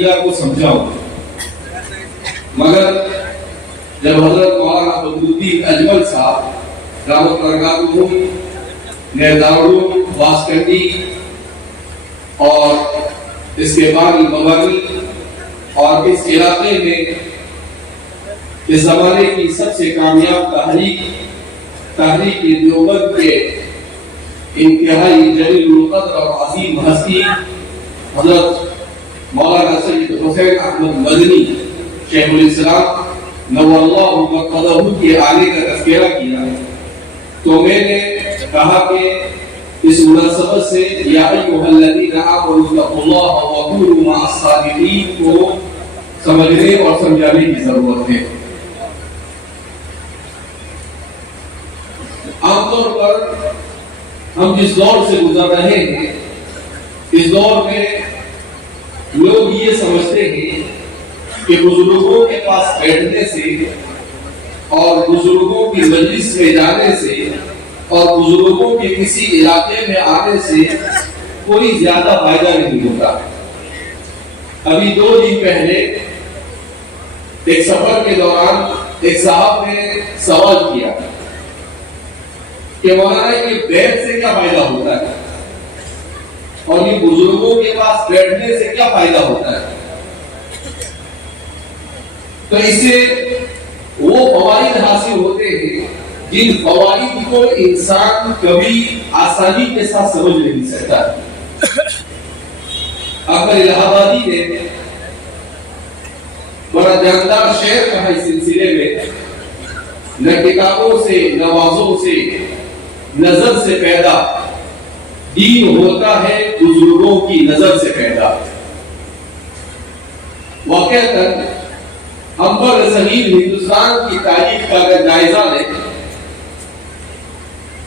کو سمجھاؤ، مگر جب حضرت مولانا بدرالدین اجمل صاحب دعوت برکاتہ نے دارالعلوم واسکٹی اور اس کے بعد مبانی اور اس علاقے میں اس زمانے کی سب سے کامیاب تحریک دیوبند کے انتہائی جلیل القدر اور عظیم ہستی حضرت مولانا سید حسین احمد مدنی شیخ الاسلام نور اللہ مقدمہ کے آنے کا تذکرہ کیا، تو میں نے کہا کہ اس مناسبت سے یا ایھا الذین آمنوا اتقوا اللہ وکونوا مع الصادقین کو سمجھنے اور سمجھانے کی ضرورت ہے۔ عام طور پر ہم جس دور سے گزر رہے ہیں اس دور میں لوگ یہ سمجھتے ہیں کہ بزرگوں کے پاس بیٹھنے سے اور بزرگوں کی مجلس میں جانے سے اور بزرگوں کے کسی علاقے میں آنے سے کوئی زیادہ فائدہ نہیں ہوتا۔ ابھی 2 دن پہلے ایک سفر کے دوران ایک صاحب نے سوال کیا کہ مولانا یہ بیٹھ سے کیا فائدہ ہوتا ہے اور یہ بزرگوں کے پاس بیٹھنے سے کیا فائدہ ہوتا ہے؟ تو اس سے وہ فوائد حاصل ہوتے ہیں جن فوائد کو انسان کبھی آسانی کے ساتھ سمجھ نہیں سکتا۔ اکبر الہ آبادی نے بڑا جاندار شعر کہا اس سلسلے میں، نہ کتابوں سے نہ واضحوں سے نظر سے پیدا، دین ہوتا ہے بزرگوں کی نظر سے پیدا۔ واقعتاً ہم پر زمین ہندوستان کی تاریخ کا اگر جائزہ لیں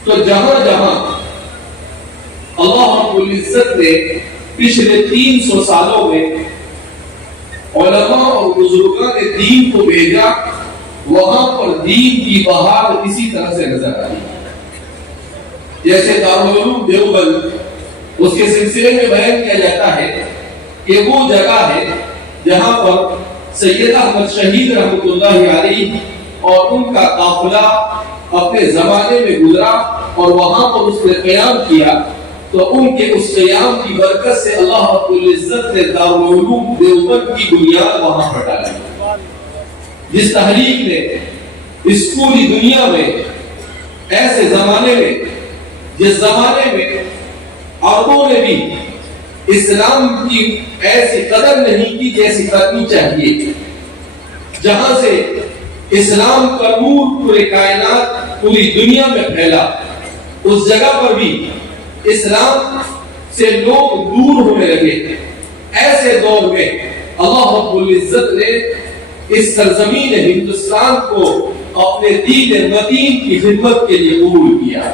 تو جہاں جہاں اللہ رب العزت نے پچھلے 300 سالوں میں علماء اور بزرگوں نے دین کو بھیجا، وہاں پر دین کی بہار اسی طرح سے نظر آئی۔ جیسے دارالعلوم دیوبند، اس کے سلسلے میں بیان کیا جاتا ہے کہ وہ جگہ ہے جہاں پر سید احمد شہید رحمۃ اللہ علیہ اور ان کا قافلہ اپنے زمانے میں گزرا اور وہاں پر اس نے قیام کیا، تو ان کے اس قیام کی برکت سے اللہ رب العزت نے دارالعلوم دیوبند کی بنیاد وہاں پر ڈالی۔ جس تحریک نے اس پوری دنیا میں ایسے زمانے میں جس زمانے میں عربوں نے بھی اسلام کی ایسی قدر نہیں کی جیسی کرنی چاہیے، جہاں سے اسلام کا نور پورے کائنات پوری دنیا میں پھیلا، اس جگہ پر بھی اسلام سے لوگ دور ہونے لگے۔ ایسے دور میں اللہ رب العزت نے اس سرزمین ہندوستان کو اپنے دین متین کی خدمت کے لیے قبول کیا۔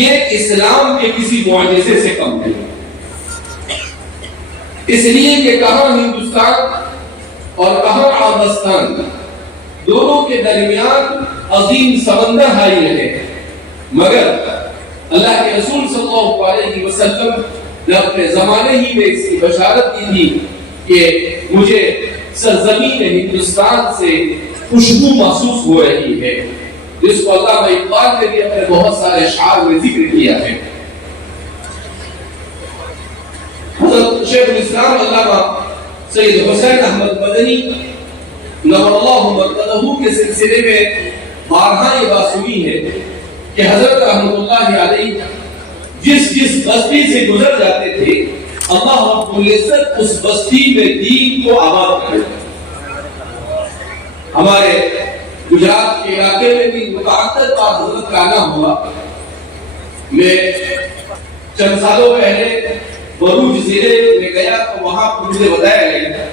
یہ اسلام کے کسی معجزے سے کم نہیں، اس لیے کہ کہاں ہندوستان اور کہاں عربستان دونوں کے درمیان عظیم سمندر حائل رہے، مگر اللہ کے رسول صلی اللہ علیہ وسلم نے اپنے زمانے ہی میں اس کی بشارت دی تھی کہ مجھے سرزمین ہندوستان سے خوشبو محسوس ہو رہی ہے، جس کو علامہ اقبال نے بھی اپنے بہت سارے اشعار میں ذکر کیا ہے۔ حضرت شیخ الاسلام علامہ سید حسین احمد مدنی نور اللہ مقدمہ کے سلسلے میں بارہا یہ بات سنی ہے کہ حضرت رحمۃ اللہ علیہ جس بستی سے گزر جاتے تھے اللہ رب العزت اس بستی میں دین کو آباد کرے۔ ہمارے گجرات کے علاقے میں بھی متعدد بار حضرت کا آنا ہوا۔ میں چند سالوں پہلے بروج ضلع میں گیا تو وہاں پر مجھے بتایا گیا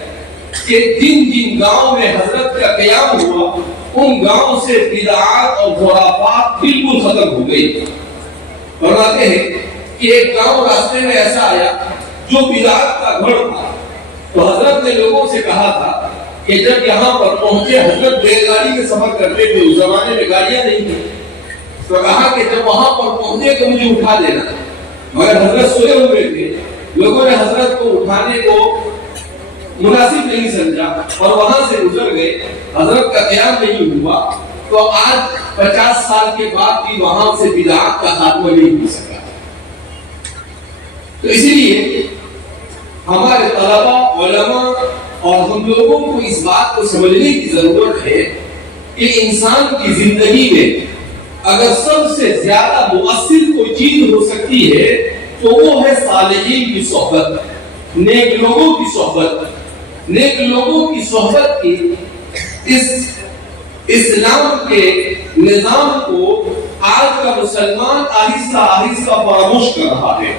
کہ جن گاؤں میں حضرت کا قیام ہوا ان گاؤں سے بدعات اور خرافات بالکل ختم ہو گئی۔ فرماتے ہیں کہ ایک گاؤں راستے میں ایسا آیا جو بدعات کا گھر تھا، تو حضرت نے لوگوں سے کہا تھا کہ جب یہاں پر پہنچے، حضرت بیل گاڑی میں سفر کرتے تھے، اس زمانے میں گاڑیاں نہیں تھیں، تو کہا کہ جب وہاں پر پہنچے تو مجھے اٹھا دینا، مگر حضرت سوئے ہوئے تھے۔ لوگوں نے حضرت کو اٹھانے کو مناسب نہیں سمجھا اور وہاں سے گزر گئے، حضرت کا قیام نہیں ہوا، تو آج 50 سال کے بعد بھی وہاں سے بدعات کا خاتمہ نہیں ہو سکا۔ تو اسی لیے ہمارے طلباء، علماء اور ہم لوگوں کو اس بات کو سمجھنے کی ضرورت ہے کہ انسان کی زندگی میں اگر سب سے زیادہ مؤثر کوئی چیز ہو سکتی ہے تو وہ ہے صالحین کی صحبت، نیک لوگوں کی صحبت۔ نیک لوگوں کی صحبت کی اس اسلام کے نظام کو آج کا مسلمان آہستہ آہستہ فراموش کر رہا ہے۔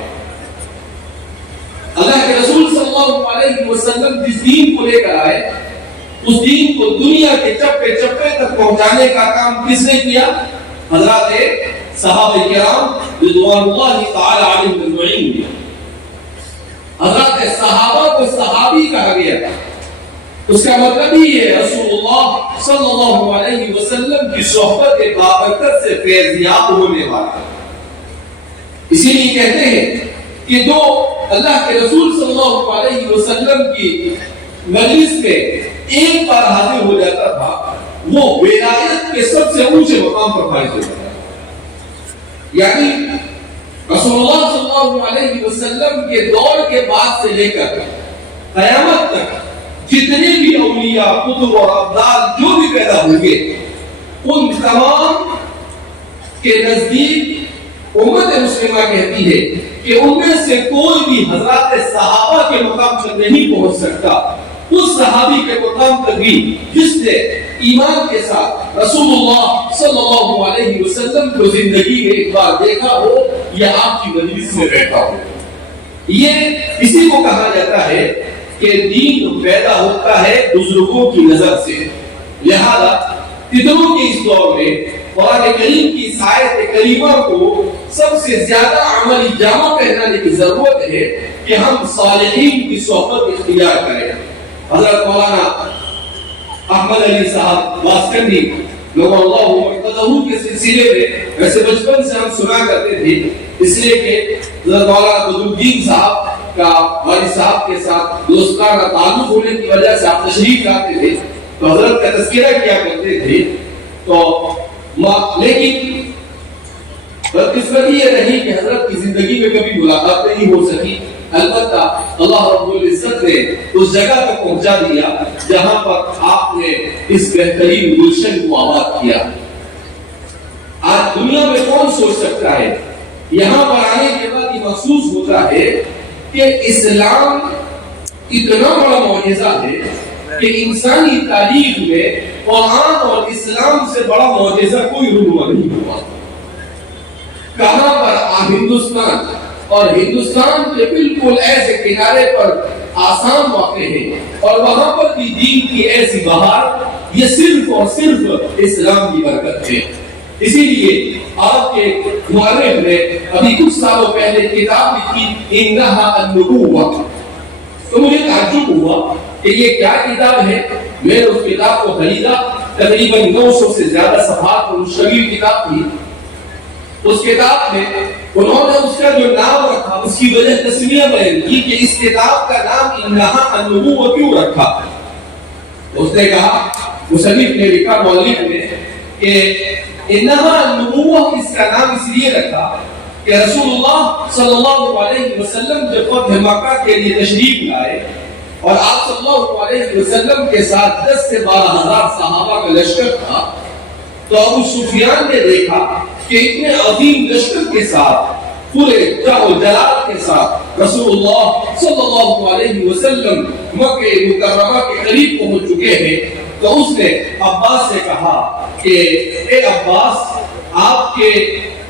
اللہ کے رسول صلی اللہ علیہ وسلم جس دین کو لے کر آئے، اس دین کو دنیا کے چپے چپے تک پہنچانے کا کام کس نے کیا؟ حضرات صحابہ کرام رضوان اللہ تعالی علیہم اجمعین نے۔ حضرات صحابہ کو صحابی کہا گیا، اس کا مطلب ہی ہے رسول اللہ صلی اللہ علیہ وسلم کی صحبت بابرکت سے فیضیاب ہونے والا۔ اسی لیے کہتے ہیں کہ جو اللہ کے رسول صلی اللہ علیہ وسلم کی مجلس میں ایک بار حاضر ہو جاتا تھا، وہ ولایت کے سب سے اونچے مقام پر فائز ہوتا تھا۔ یعنی رسول اللہ صلی اللہ علیہ وسلم کے دور کے بعد سے لے کر قیامت تک جتنے بھی اولیاء، قطب اور ابدال جو بھی پیدا ہوں گے، ان تمام کے نزدیک امت مسلمہ کہتی ہے کہ ان میں سے کوئی بھی حضرات صحابہ کے مقام تک نہیں پہنچ سکتا، اس صحابی کے مقام تک بھی جس نے ایمان کے ساتھ رسول اللہ صلی اللہ علیہ وسلم کو زندگی میں ایک بار دیکھا ہو یا آپ کی مجلس میں بیٹھا ہو۔ یہ اسی کو کہا جاتا ہے کہ دین پیدا ہوتا ہے بزرگوں کی نظر سے۔ لہذا فتنوں کے اس دور میں قرآن کریم کی اس آیت کریمہ کو سب سے زیادہ عملی جامہ پہنانے کی ضرورت ہے کہ ہم صالحین کی صحبت اختیار کریں۔ حضرت مولانا احمد علی صاحب واسکنڈی لوگ اللہ مرتضی کے سلسلے میں ویسے بچپن سے ہم سنا کرتے تھے، اس لیے کہ حضرت مولانا بدرالدین صاحب کا والد صاحب کے ساتھ دوستانہ تعلق ہونے کی وجہ سے آپ تشریف لاتے تھے تو حضرت کا تذکرہ کیا کرتے تھے۔ تو لیکن بدقسمتی یہ رہی کہ حضرت کی زندگی میں کبھی ملاقات نہیں ہو سکی۔ البتہ اللہ رب العزت نے اس جگہ تک پہنچا دیا جہاں پر آپ نے اس بہترین گلشن کو آباد کیا۔ آج دنیا میں کون سوچ سکتا ہے، یہاں پر آنے کے بعد یہ محسوس ہوتا ہے کہ اسلام اتنا بڑا معجزہ ہے کہ انسانی تاریخ میں قرآن اور اسلام سے بڑا معجزہ کوئی رونما نہیں ہوا۔ کہاں پر ہندوستان اور ہندوستان کے بالکل ایسے کنارے پر آسام واقع ہے اور وہاں پر بھی دین کی ایسی بہار، یہ صرف اور صرف اسلام کی برکت ہے۔ اسی لیے آپ کے مؤرخ نے ابھی کچھ سالوں پہلے کتاب لکھی انہا النبوہ، تو مجھے تعجب ہوا کہ یہ کیا کتاب ہے۔ میں نے اس کتاب کو خریدا، تقریباً 900 سے زیادہ صفحات پر مشتمل کتاب تھی۔ اس کتاب میں انہوں نے اس کا جو نام رکھا اس کی وجہ تسمیہ بیان کی کہ اس کتاب کا نام انہا النبوہ کیوں رکھا۔ اس نے کہا، مصنف نے لکھا مؤلف نے کہ انہا النبوہ اس کا نام اس لیے رکھا کہ رسول اللہ صلی اللہ علیہ وسلم جب فتح مکہ کے لیے تشریف لائے اور آپ صلی اللہ علیہ وسلم کے ساتھ 10 سے 12 ہزار صحابہ کا لشکر تھا، تو ابو سفیان نے دیکھا کہ اتنے عظیم لشکر کے ساتھ، پورے جاہ و جلال کے ساتھ رسول اللہ صلی اللہ علیہ وسلم مکہ مکرمہ کے قریب پہنچ چکے ہیں، تو اس نے عباس سے کہا کہ اے عباس، آپ کے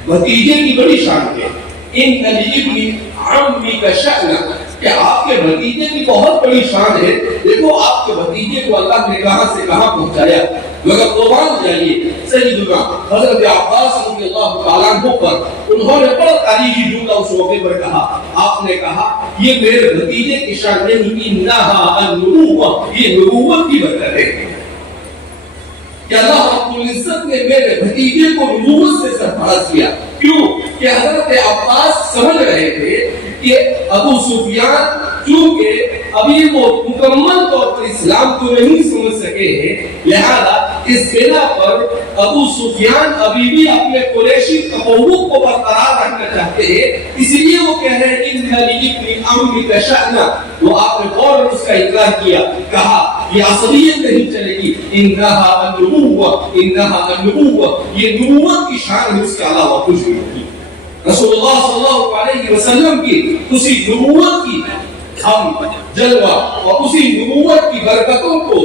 بھتیجے کی بڑی شان ہے، ان ابن عمی کا شأن، کہ آپ کے بھتیجے کی بہت بڑی شان ہے، دیکھو آپ کے بھتیجے کو اللہ نے کہاں سے کہاں پہنچایا۔ مگر قربان جائیے سیدنا حضرت عباس رضی اللہ تعالیٰ عنہ پر انہوں نے بڑا تاریخی جملہ اس موقع پر کہا۔ آپ نے کہا یہ میرے بھتیجے کی شان نہیں، انہا النبوہ، یہ نبوت کی برکت ہے کہ اللہ رب العزت نے میرے بھتیجے کو نبوت سے سرفراز کیا۔ کیوں کہ حضرت عباس سمجھ رہے تھے کہ ابو سفیان چونکہ ابھی وہ مکمل طور پر اسلام کو نہیں سمجھ سکے ہیں، لہذا اس بنا پر ابو سفیان ابھی بھی اپنے قریشی تفوق کو برقرار رکھنا چاہتے ہیں، اسی لیے وہ کہہ رہے ہیں ان لِلْإِبْنِ أَمْرِكَ شَأْنًا، وہ آپ نے فوراً اس کا اقرار کیا، کہا یہ عصبیت نہیں چلے گی، انہا النبوہ، یہ نبوت کی شان ہے، اس کے علاوہ کچھ بھی نہیں۔ رسول اللہ صلی اللہ علیہ وسلم کی اسی نبوت کی ہم جلوہ اور اسی نبوت کی برکتوں کو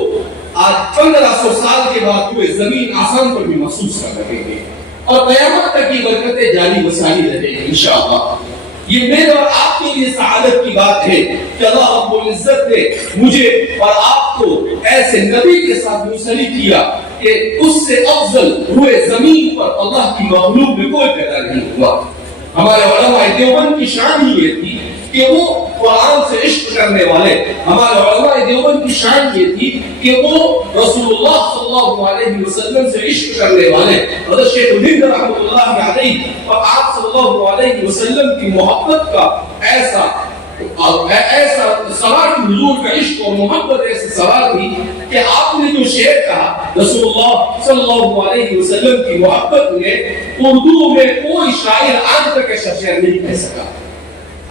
آج 1500 سال کے بعد پورے زمین آسمان پر بھی محسوس کر رہے ہیں، اور قیامت تک کی برکتیں جاری وساری رہیں گی انشاءاللہ۔ یہ میرے اور آپ کے لیے سعادت کی بات ہے کہ اللہ رب العزت نے مجھے اور آپ کو ایسے نبی کے ساتھ منسلک کیا کہ اس سے افضل ہوئے زمین پر اللہ کی مخلوق میں کوئی پیدا نہیں ہوا۔ ہمارے علماء دیوبند کی شان ہی یہ تھی کہ وہ قرآن سے عشق کرنے والے، ہمارے علماء دیوبند کی شان یہ تھی کہ وہ رسول اللہ صلی اللہ علیہ وسلم سے عشق کرنے والے، حضرت شیخ الہند رحمۃ اللہ علیہ اور آپ صلی اللہ علیہ وسلم کی محبت کا ایسا سوار کی حضور کا عشق اور محبت ایسے سوار تھی کہ آپ نے جو شعر کہا رسول اللہ صلی اللہ علیہ وسلم کی محبت میں، اردو میں کوئی شاعر آج تک ایسا شعر نہیں کہہ سکا۔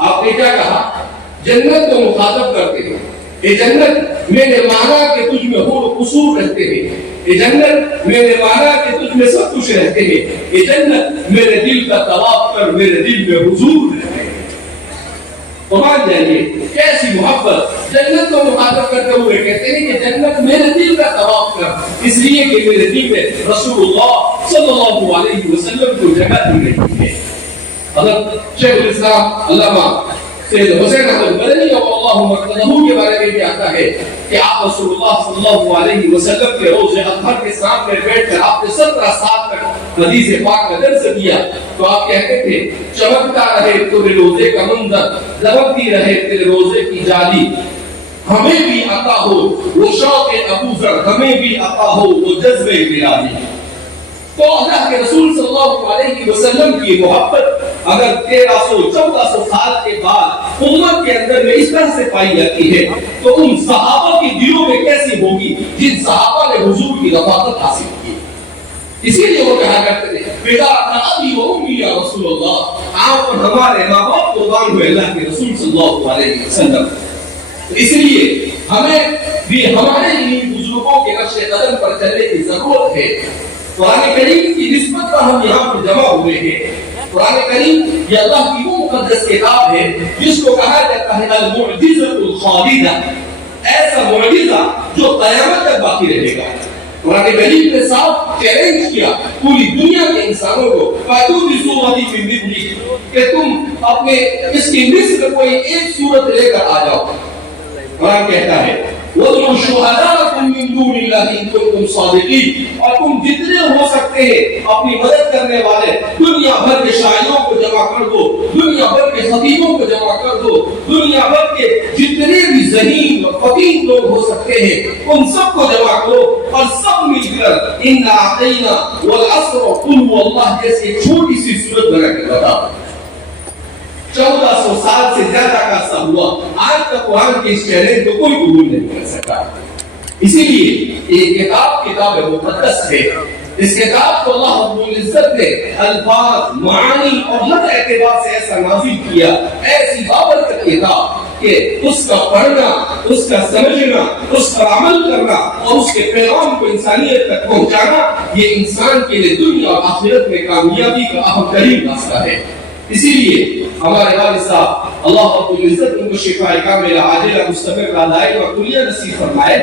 آپ نے کیا کہا؟ جنت کو مخاطب کرتے ہیں، اے جنت میں نے مانا کہ تجھ میں حور و قصور رہتے ہیں، اے جنت میں نے مانا کہ تجھ میں سب کچھ رہتے ہیں، اے جنت میرے دل کا طواف کر، میرے دل میں حضور رہتے ہیں۔ مان جائیے کیسی محبت، جنت کو مخاطب کرتے ہوئے کہتے ہیں کہ جنت میرے دل کا طواف کر، اس لیے کہ میرے دل میں رسول اللہ صلی اللہ علیہ وسلم کو جگہ دی گئی ہے۔ حضرت شیخ الاسلام علامہ سید حسین احمد مدنی اور اللہ مرتضی کے بارے میں بھی آتا ہے کہ آپ رسول اللہ صلی اللہ علیہ وسلم کے روز اطہر کے سامنے بیٹھ کر آپ نے 17 سال تک حدیث پاک کا درس دیا، تو آپ کہتے تھے چمکتا رہے تیرے روزے کا منظر، دمکتی رہے تیرے روزے کی جالی، ہمیں بھی عطا ہو وہ شوق ابو ذر، ہمیں بھی عطا ہو وہ جذبے بلالی۔ تو اللہ کے رسول صلی اللہ علیہ وسلم کی محبت اگر 1300-1400 سال کے بعد امت کے اندر میں اس طرح سے پائی جاتی ہے تو ان صحابہ کی دلوں میں کیسی ہوگی جن صحابہ نے حضور کی رفاقت حاصل کی۔ اسی لیے وہ کہا کرتے تھے بیٹا ابی و امی یا رسول اللہ، آپ اور ہمارے ماں باپ قربان ہوئے اللہ کے رسول صلی اللہ علیہ وسلم۔ اس لیے ہمیں بھی ہمارے ان بزرگوں کے نقش قدم پر چلنے کی ضرورت ہے۔ قرآن کریم کی نسبت پر ہم یہاں پر جمع ہوئے ہیں۔ قرآن کریم یہ اللہ کی وہ مقدس کتاب ہے جس کو کہا جاتا ہے المعجزۃ الخالدہ، ایسا معجزہ جو قیامت تک باقی رہے گا۔ قرآن کریم نے صاف چیلنج کیا پوری دنیا کے انسانوں کو فاتوا بسورۃ من مثلہ، کہ تم اپنے اس کی مثل کوئی ایک سورت لے کر آ جاؤ۔ قرآن کہتا ہے وَادْعُوا شُهَدَاءَكُم مِّن دُونِ اللَّهِ إِن كُنتُمْ صَادِقِينَ، اور تم جتنے ہو سکتے ہیں اپنی مدد کرنے والے دنیا بھر کے شاعروں کو جمع کر دو، دنیا بھر کے خطیبوں کو جمع کر دو، دنیا بھر کے جتنے بھی ذہین اور فقیر لوگ ہو سکتے ہیں ان سب کو جمع کرو اور سب مل کر اِنَّا أَعْطَيْنَاكَ وَالْعَصْرَ قُلْ هُوَ اللَّهُ جیسے ایک چھوٹی سی سورت بنا کے بتاؤ۔ 1400 سال سے زیادہ کا عرصہ ہوا، آج تک قرآن کے اس چیلنج کو کوئی قبول نہیں کر سکا۔ اسی لیے یہ کتاب مقدس ہے۔ اس کتاب کو اللہ رب العزت نے الفاظ، معانی اور ہر اعتبار سے ایسا نازل کیا، ایسی بابرکت کتاب کہ اس کا پڑھنا، اس کا سمجھنا، اس پر عمل کرنا اور اس کے پیغام کو انسانیت تک پہنچانا، یہ انسان کے لیے دنیا اور آخرت میں کامیابی کا اہم ترین راستہ ہے۔ اسی لیے ہمارے والد صاحب اللہ رب العزت ان کو شفاء کاملہ عاجلہ مستمرہ دائمہ کلیہ نصیب فرمائے،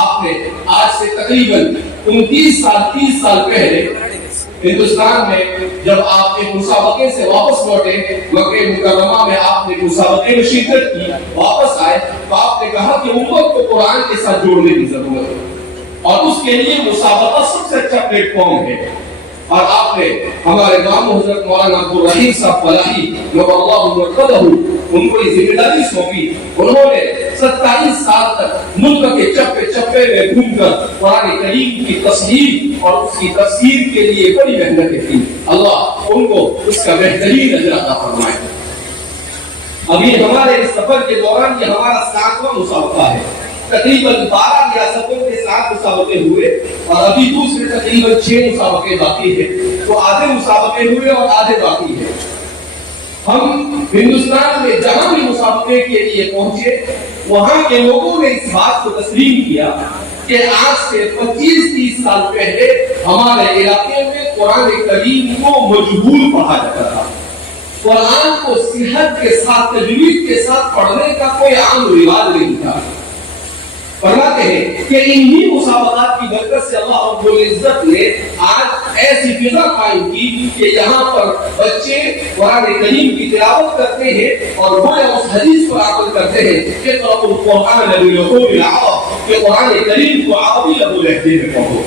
آپ نے آج سے تقریباً 30 سال پہلے ہندوستان میں جب آپ ایک مسابقے سے واپس لوٹے، مکہ مکرمہ میں آپ نے مسابقے میں شرکت کی، واپس آئے تو آپ نے کہا کہ امت کو قرآن کے ساتھ جوڑنے کی ضرورت ہے اور اس کے لیے مسابقہ سب سے اچھا پلیٹ فارم ہے۔ اور آپ نے ہمارے امام حضرت مولانا عبدالرحیم صاحب فلاحی نور اللہ مرتضہ ان کو یہ ذمہ داری سونپی، انہوں نے 27 سال تک ملک کے چپے چپے میں گھوم کر قرآن کریم کی تصحیح اور اس کی تفسیر کے لیے بڑی محنتیں کی۔ اللہ ان کو اس کا بہترین اجر عطا فرمائے۔ ابھی ہمارے اس سفر کے دوران یہ ہمارا 7واں مسابقہ ہے. تقریباً 12 ریاستوں کے 7 مسابقے ہوئے اور ابھی دوسرے تقریباً 6 مسابقے باقی ہیں. تو آدھے مسابقے ہوئے اور آدھے باقی ہیں. ہم ہندوستان میں جہاں بھی مسابقے کے لیے پہنچے وہاں کے لوگوں نے اس بات کو تسلیم کیا کہ آج سے 25-30 سال پہلے ہمارے علاقے میں قرآن کریم کو مجہول پڑھا جاتا تھا. قرآن کو صحت کے ساتھ تجوید کے ساتھ پڑھنے کا کوئی عام رواج نہیں تھا. فرماتے ہیں کہ انہی مسابقات کی برکت سے اللہ رب العزت نے آج ایسی فضا قائم کی کہ یہاں پر بچے قرآن کریم کی تلاوت کرتے ہیں اور وہ اس حدیث پر عمل کرتے ہیں کہ قرآن کہ قرآن کریم کو عربی لب و لہجے میں پڑھو.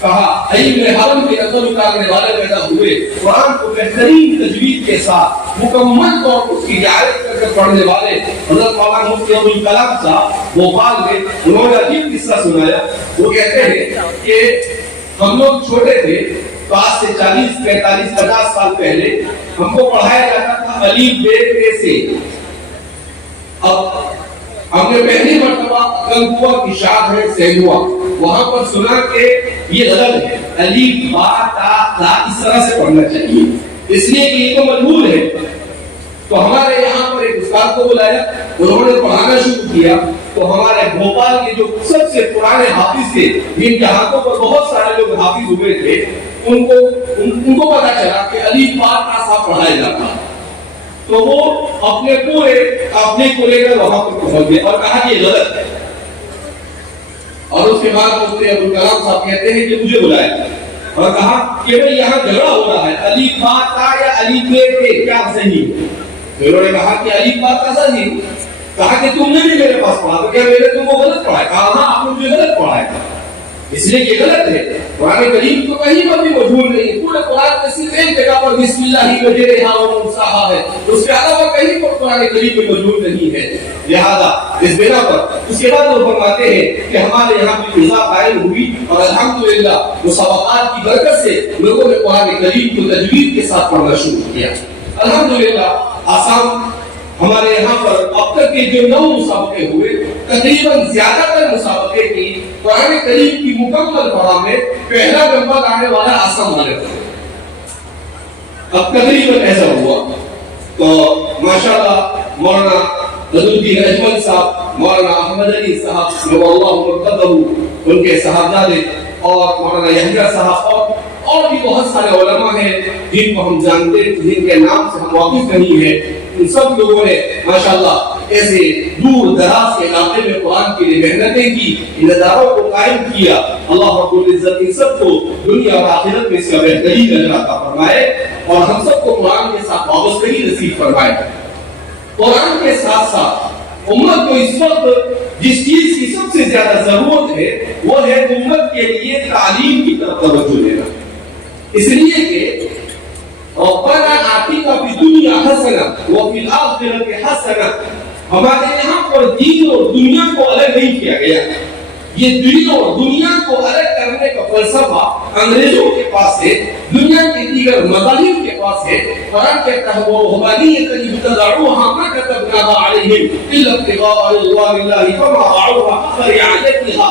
کہا علم حرم کے نقل اتارنے والے پیدا ہوئے قرآن کو بہترین تجوید کے ساتھ مکمل طور پر اس کی رعایت کر کے پڑھنے والے حضرت مولانا مفتی ابوالکلام صاحب بھوپال میں انہوں نے عجیب قصہ سنایا. وہ کہتے ہیں کہ ہم لوگ چھوٹے تھے تو آج سے 40 45 50 سال پہلے ہم کو پڑھایا جاتا تھا الف ب ت سے. اب ہم نے پہلی مرتبہ کنکوا کی شاد ہے سینوا وہاں پر سنا کہ یہ غلط ہے, الف با تا تا اس طرح سے پڑھنا چاہیے اس لیے کہ یہ تو مجہول ہے. تو ہمارے یہاں پر ایک استاد کو بلایا, انہوں نے پڑھانا شروع کیا. تو ہمارے بھوپال کے جو سب سے پرانے حافظ تھے جن کے ہاتھوں پر بہت سارے لوگ حافظ ہوئے تھے ان کو پتا چلا کہ الف با تا سا پڑھایا جاتا. تو وہ اپنے کو لے کر وہاں پر پہنچ گئے اور کہا کہ یہ غلط ہے. اور اس کے بعد مفتی ابوالکلام صاحب کہتے ہیں کہ مجھے بلایا اور کہا کہ بھئی یہاں جھگڑا ہو رہا ہے الف با تا یا الف ب ت کیا صحیح ہے. تو انہوں نے کہا کہ الف با تا صحیح. کہا کہ تم نے بھی میرے پاس پڑھا تو کیا میں نے تم کو غلط پڑھایا. کہا ہاں آپ نے مجھے غلط پڑھایا اس لیے کہ غلط ہے. قرآن کریم تو کہیں پر بھی مجہول نہیں ہے. پورے قرآن میں صرف ایک جگہ پر بسم اللہ وجرہا و مرساہا ہے, اس کے علاوہ کہیں پر قرآن کریم میں مجہول نہیں ہے. لہذا اس بنا پر اس کے بعد وہ فرماتے ہیں کہ ہمارے یہاں بھی فضا قائم ہوئی اور الحمدللہ مسابقات کی برکت سے لوگوں نے قرآن کریم کو تجوید کے ساتھ پڑھنا شروع کیا. الحمدللہ آسام ہمارے یہاں پر اب تک کے جو 9 مسابقے ہوئے تقریباً زیادہ تر مسابقے کی قرآن کریم کی مکمل پڑھا میں پہلا نمبر آنے والا آسام والے تھے. اب تقریباً ایسا ہوا تو ماشاءاللہ مولانا ندوالدین اجمل صاحب, مولانا احمد علی صاحب اللہ مرتضی ان کے صاحبزادے اور مولانا یحییٰ صاحب اور بھی بہت سارے علماء ہیں جن کو ہم جانتے ہیں جن کے نام سے ہم واقف نہیں ہیں. ان سب لوگوں نے ماشاءاللہ ایسے دور دراز کے علاقے میں قرآن کے لیے محنتیں کی, ان اداروں کو قائم کیا. اللہ رب العزت ان سب کو دنیا اور آخرت میں اس کا بہترین اجر عطا فرمائے اور ہم سب کو قرآن کے ساتھ وابستگی نصیب فرمائے. قرآن کے ساتھ ساتھ امت کو اس وقت جس چیز کی سب سے زیادہ ضرورت ہے وہ ہے امت کے لیے تعلیم کی طرف توجہ دینا. اس لیے کہ ربنا آتنا فی الدنیا حسنہ وفی الآخرۃ حسنہ, ہمارے یہاں پر دین اور دنیا کو الگ نہیں کیا گیا. یہ دین اور دنیا کو الگ کرنے کا فلسفہ انگریزوں کے پاس ہے, دنیا کے دیگر مذاہب کے پاس ہے. قرآن کہتا ہے وَرُهْبَانِيَّةً ابْتَدَعُوهَا مَا كَتَبْنَاهَا عَلَيْهِمْ إِلَّا ابْتِغَاءَ رِضْوَانِ اللَّهِ فَمَا رَعَوْهَا حَقَّ رِعَایَتِهَا.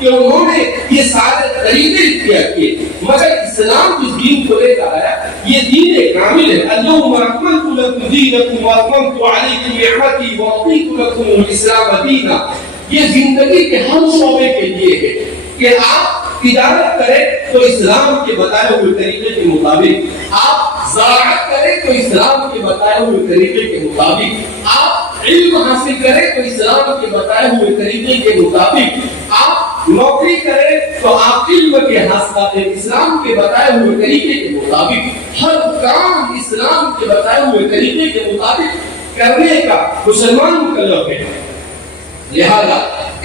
کہ انہوں نے یہ سارے طریقے اختیار کیے مگر اسلام جس دین کو لے کر آیا یہ دین کامل ہے. اليوم اکملت لکم دینکم واتممت علیکم نعمتی ورضیت لکم الاسلام دینا. یہ زندگی کے ہر شعبے کے لیے ہے کہ آپ تجارت کریں تو اسلام کے بتائے ہوئے طریقے کے مطابق, آپ زراعت کریں تو اسلام کے بتائے ہوئے طریقے کے مطابق, آپ علم حاصل کریں تو اسلام کے بتائے ہوئے طریقے کے مطابق, آپ نوکری کریں تو آپ علم کے حاصل اسلام کے بتائے ہوئے طریقے کے مطابق, ہر کام اسلام کے بتائے ہوئے طریقے کے مطابق کرنے کا مسلمان مکلف ہے. لہذا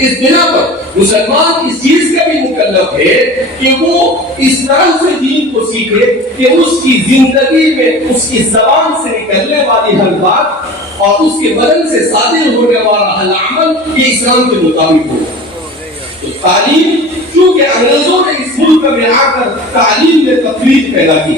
اس بنا پر مسلمان اس چیز کا بھی مکلف ہے کہ وہ اس طرح سے دین کو سیکھے کہ اس کی زندگی میں اس کی زبان سے نکلنے والی ہر بات اور اس کے بدن سے صادر ہونے والا ہر عمل یہ اسلام کے مطابق ہو. تو تعلیم چونکہ انگریزوں نے اس ملک میں آ کر تعلیم میں تفریق پیدا کی.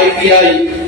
ITI,